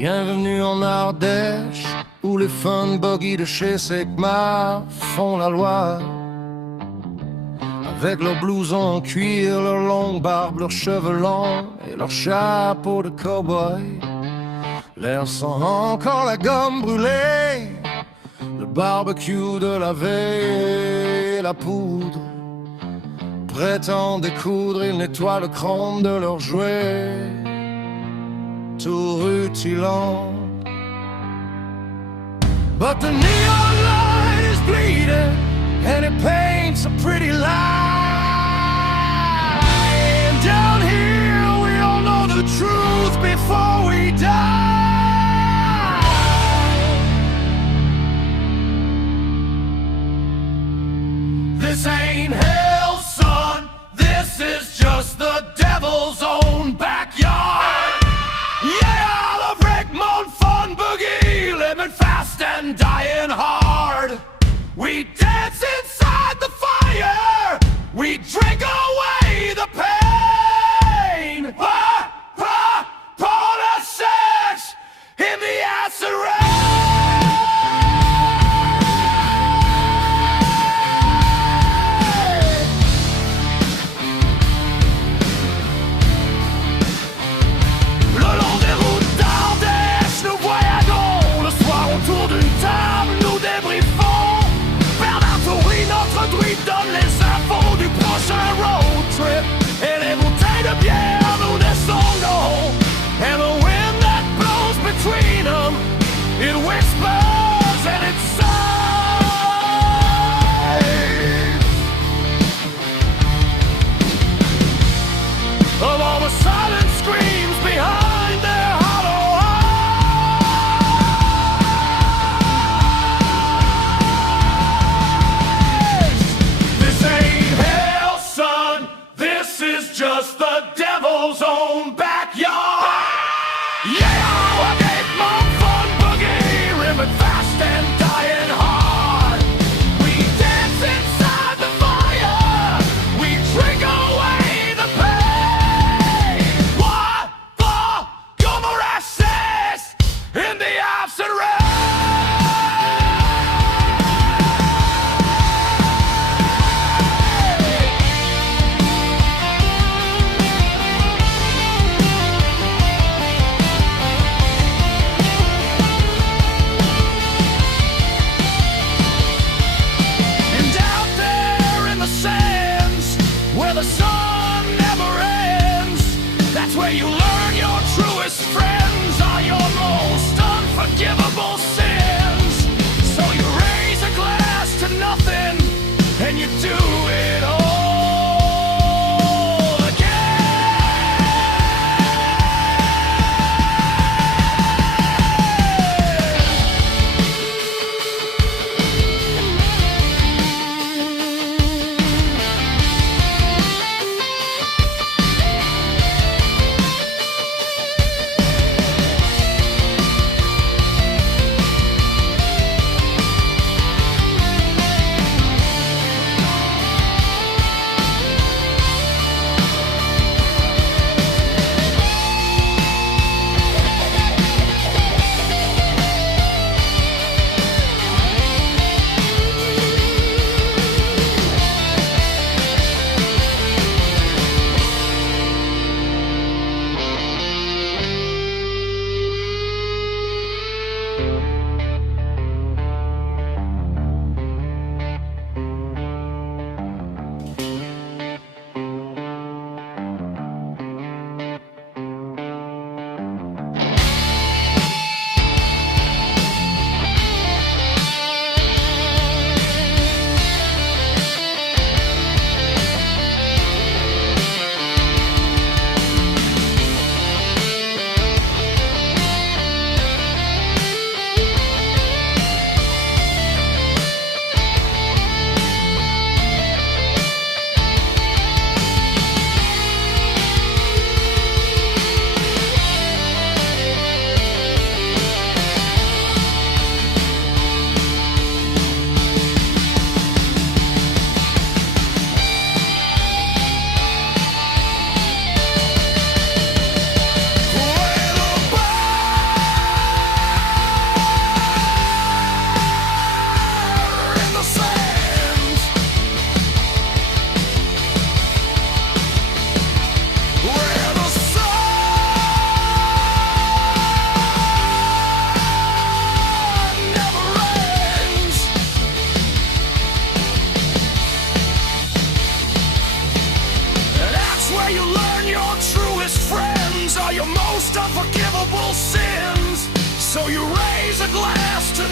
Bienvenue en Ardèche, où les fun Buggy de chez Secma font la loi. Avec leurs blousons en cuir, leurs longues barbes, leurs cheveux longs et leurs chapeaux de cow-boy. L'air sent encore la gomme brûlée, le barbecue de la veille et la poudre. Prêtant découdre, ils nettoient le chrome de leurs jouets, tout rutilant. But the neon light is bleeding, and it paints a pretty line. And down here we all know the truth before we die. This ain't hell, son, this is just the devil's own backyard. Yeah, the Brickmont fun boogie, living fast and dying hard. We dance inside the fire, we drink away the pain. Pour la sex in the acid rain. Le long des routes d'Ardèche, nous voyageons le soir autour d'une table, nous débriefons. Bernard Toury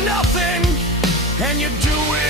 nothing, and you do